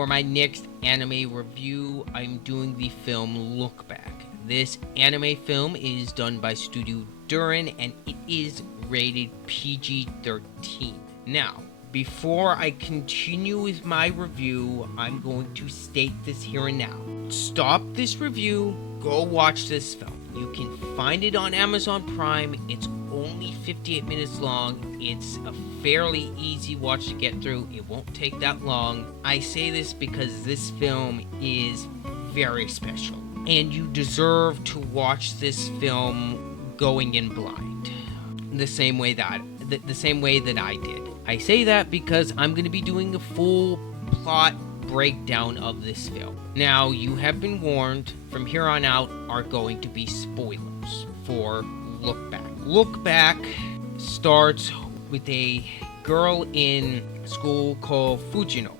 For my next anime review, I'm doing the film Look Back. This anime film is done by Studio Durin and it is rated PG-13. Now, before I continue with my review, I'm going to state this here and now. Stop this review, go watch this film. You can find it on Amazon Prime. It's only 58 minutes long. It's a fairly easy watch to get through. It won't take that long. I say this because this film is very special, and you deserve to watch this film going in blind, the same way that I did. I say that because I'm going to be doing a full plot breakdown of this film. Now, you have been warned, from here on out are going to be spoilers for Look Back. Look Back starts with a girl in school called Fujino.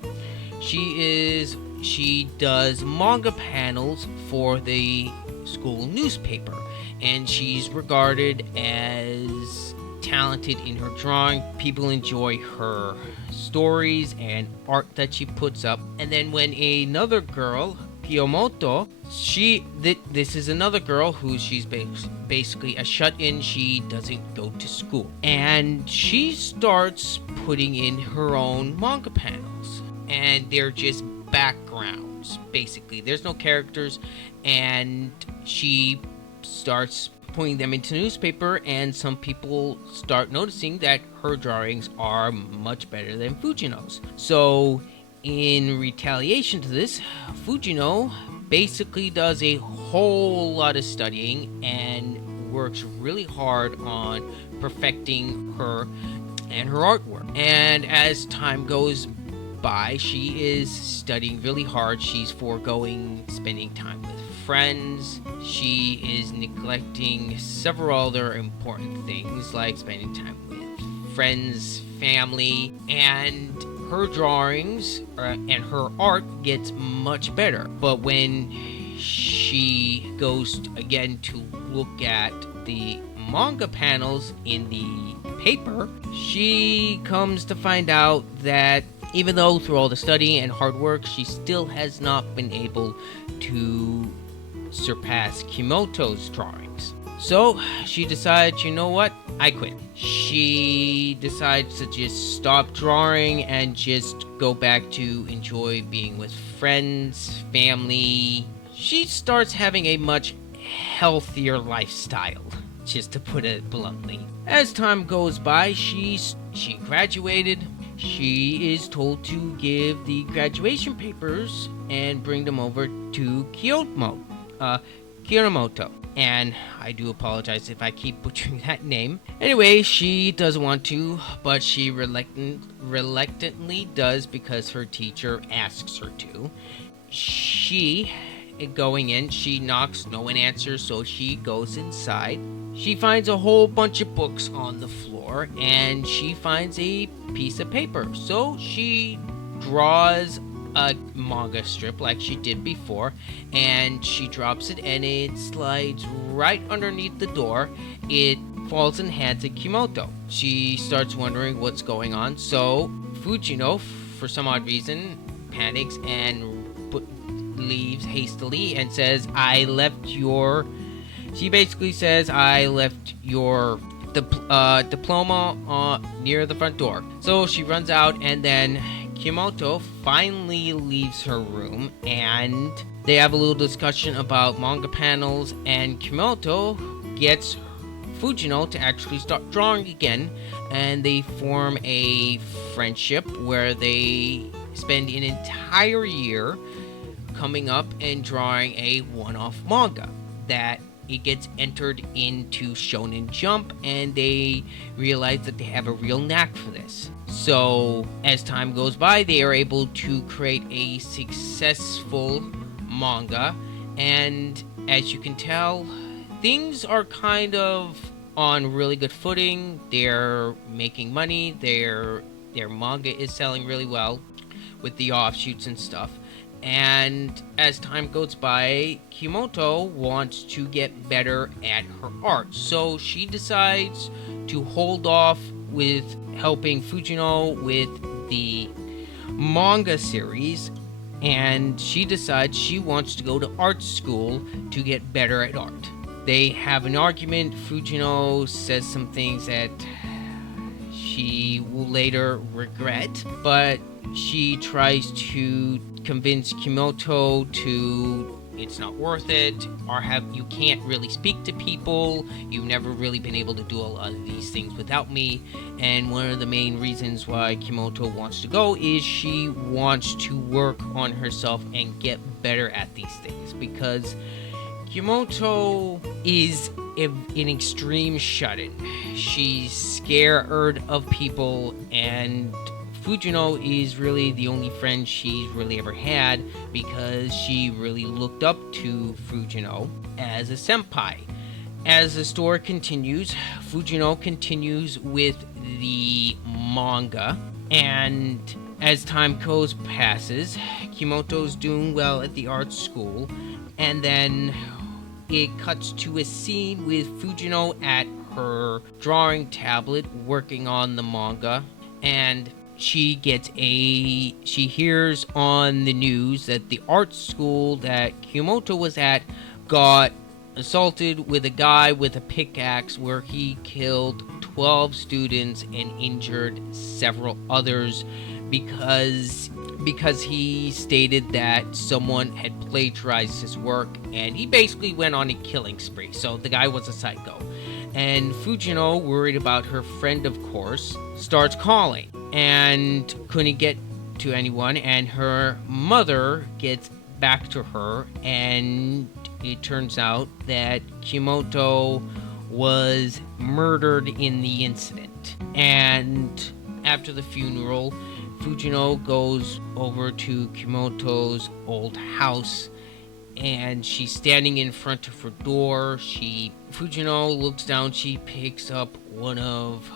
She does manga panels for the school newspaper, and she's regarded as talented in her drawing. People enjoy her stories and art that she puts up. And then when another girl, Fujimoto, this is another girl who she's basically a shut-in. She doesn't go to school, and she starts putting in her own manga panels, and they're just backgrounds. Basically, there's no characters, and she starts putting them into newspaper, and some people start noticing that her drawings are much better than Fujino's. So in retaliation to this, Fujino basically does a whole lot of studying and works really hard on perfecting her and her artwork. And as time goes by, she is studying really hard. She's foregoing spending time with friends. She is neglecting several other important things like spending time with friends, family, and her drawings and her art gets much better. But when she goes again to look at the manga panels in the paper, she comes to find out that even though through all the study and hard work, she still has not been able to surpass Kimoto's drawings. So she decides, you know what, I quit. She decides to just stop drawing and just go back to enjoy being with friends, family. She starts having a much healthier lifestyle, just to put it bluntly. As time goes by, she graduated. She is told to give the graduation papers and bring them over to Kyonomoto. And I do apologize if I keep butchering that name. Anyway, she doesn't want to, but she reluctantly does because her teacher asks her to. She knocks, no one answers, so she goes inside. She finds a whole bunch of books on the floor, and she finds a piece of paper. So she draws a manga strip like she did before, and she drops it, and it slides right underneath the door. It falls and hands it Kimoto. She starts wondering what's going on, so Fujino, for some odd reason, panics and leaves hastily and says, she basically says, I left your diploma near the front door. So she runs out, and then Kimoto finally leaves her room, and they have a little discussion about manga panels, and Kimoto gets Fujino to actually start drawing again, and they form a friendship where they spend an entire year coming up and drawing a one-off manga that it gets entered into Shonen Jump, and they realize that they have a real knack for this. So as time goes by, they are able to create a successful manga, and as you can tell, things are kind of on really good footing. They're making money. Their manga is selling really well with the offshoots and stuff. And as time goes by, Kimoto wants to get better at her art. So she decides to hold off with helping Fujino with the manga series and she decides she wants to go to art school to get better at art. They have an argument. Fujino says some things that she will later regret, but she tries to convince Kimoto to it's not worth it, or you can't really speak to people, you've never really been able to do a lot of these things without me. And one of the main reasons why Kimoto wants to go is she wants to work on herself and get better at these things, because Kimoto is an extreme shut-in. She's scared of people, and Fujino is really the only friend she's really ever had, because she really looked up to Fujino as a senpai. As the story continues, Fujino continues with the manga, and as time passes, Kimoto's doing well at the art school, and then it cuts to a scene with Fujino at her drawing tablet working on the manga, and she hears on the news that the art school that Kimoto was at got assaulted with a guy with a pickaxe, where he killed 12 students and injured several others because he stated that someone had plagiarized his work, and he basically went on a killing spree. So the guy was a psycho. And Fujino, worried about her friend, of course, starts calling and couldn't get to anyone, and her mother gets back to her, and it turns out that Kimoto was murdered in the incident. And after the funeral, Fujino goes over to Kimoto's old house, and she's standing in front of her door. Fujino looks down, she picks up one of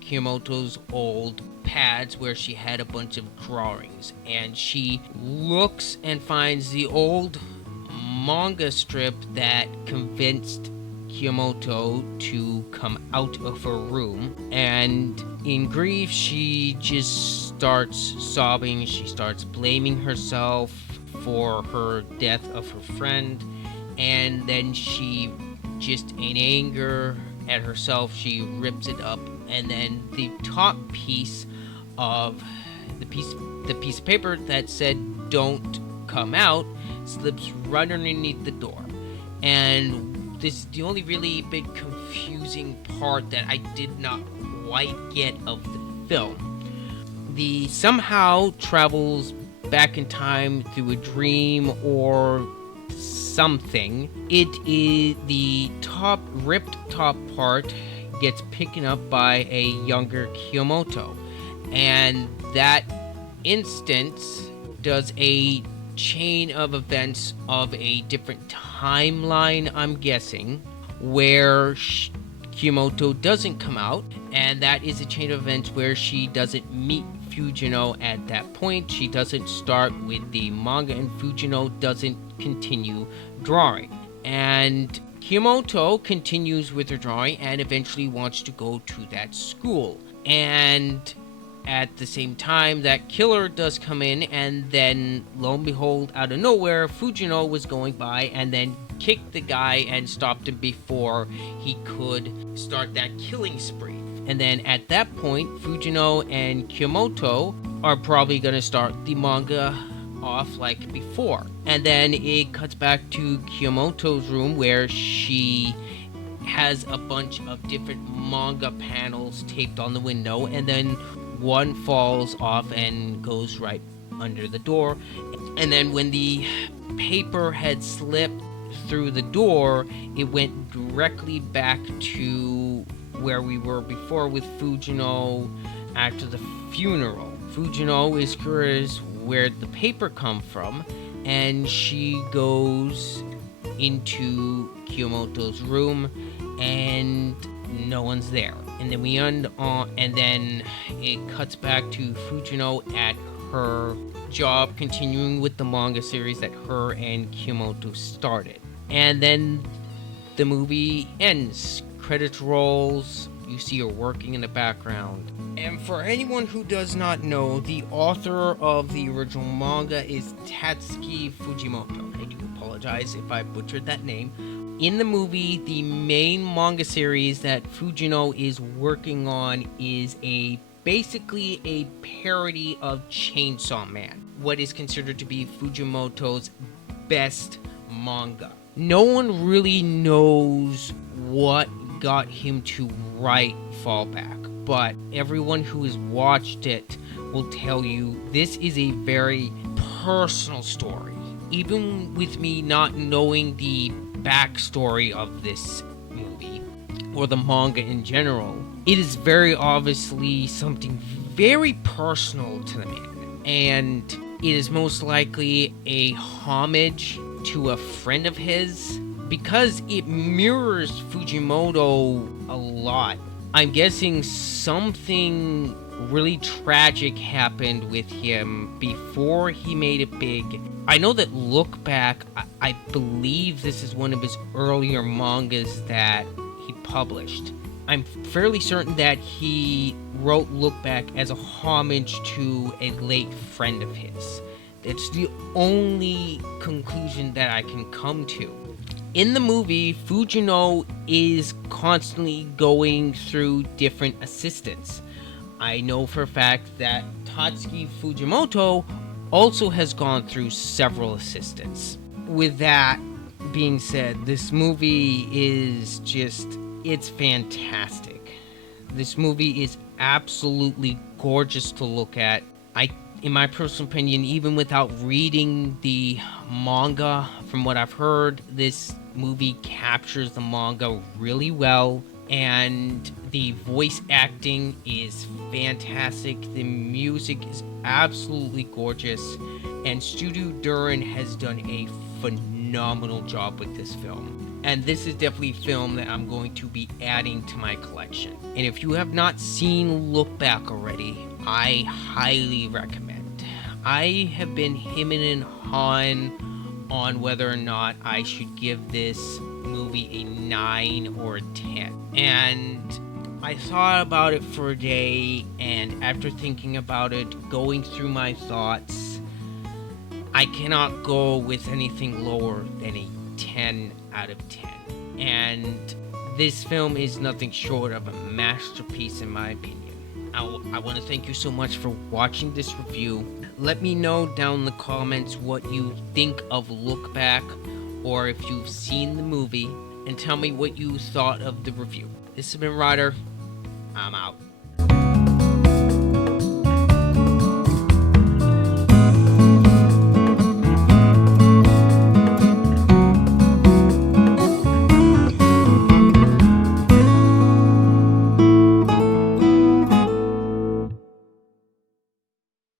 Kimoto's old pads where she had a bunch of drawings, and she looks and finds the old manga strip that convinced Kimoto to come out of her room, and in grief she just starts sobbing. She starts blaming herself for her death of her friend, and then she just in anger at herself, she rips it up, and then the top piece of the piece of paper that said "Don't come out" slips right underneath the door. And this is the only really big confusing part that I did not quite get of the film. The somehow travels back in time through a dream or something. It is the ripped top part gets picked up by a younger Kyomoto, and that instance does a chain of events of a different timeline, I'm guessing, where Kyomoto doesn't come out, and that is a chain of events where she doesn't meet Fujino at that point. She doesn't start with the manga, and Fujino doesn't continue drawing. And Kyomoto continues with her drawing and eventually wants to go to that school. And at the same time, that killer does come in, and then lo and behold, out of nowhere, Fujino was going by and then kicked the guy and stopped him before he could start that killing spree. And then at that point, Fujino and Kyomoto are probably going to start the manga off like before. And then it cuts back to Kyomoto's room, where she has a bunch of different manga panels taped on the window, and then one falls off and goes right under the door. And then when the paper had slipped through the door, it went directly back to where we were before with Fujino after the funeral. Fujino is curious where the paper come from, and she goes into Kyomoto's room, and no one's there. And then and then it cuts back to Fujino at her job, continuing with the manga series that her and Kyomoto started. And then the movie ends. Credits rolls. You see her working in the background. And for anyone who does not know, the author of the original manga is Tatsuki Fujimoto. I do apologize if I butchered that name. In the movie, the main manga series that Fujino is working on is basically a parody of Chainsaw Man, what is considered to be Fujimoto's best manga. No one really knows what got him to write Fallback, but everyone who has watched it will tell you this is a very personal story. Even with me not knowing the backstory of this movie or the manga in general, it is very obviously something very personal to the man, and it is most likely a homage to a friend of his because it mirrors Fujimoto a lot. I'm guessing something really tragic happened with him before he made it big. I know that Look Back, I believe this is one of his earlier mangas that he published. I'm fairly certain that he wrote Look Back as a homage to a late friend of his. It's the only conclusion that I can come to. In the movie, Fujino is constantly going through different assistants. I know for a fact that Tatsuki Fujimoto also has gone through several assistants. With that being said, this movie is it's fantastic. This movie is absolutely gorgeous to look at. In my personal opinion, even without reading the manga, from what I've heard, this movie captures the manga really well, and the voice acting is fantastic. The music is absolutely gorgeous, and Studio Duran has done a phenomenal job with this film. And this is definitely a film that I'm going to be adding to my collection. And if you have not seen Look Back already, I highly recommend. I have been hemming and hawing on whether or not I should give this movie a 9 or a 10. And I thought about it for a day, and after thinking about it, going through my thoughts, I cannot go with anything lower than a 10 out of 10. And this film is nothing short of a masterpiece in my opinion. I want to thank you so much for watching this review. Let me know down in the comments what you think of Look Back, or if you've seen the movie, and tell me what you thought of the review. This has been Ryder. I'm out.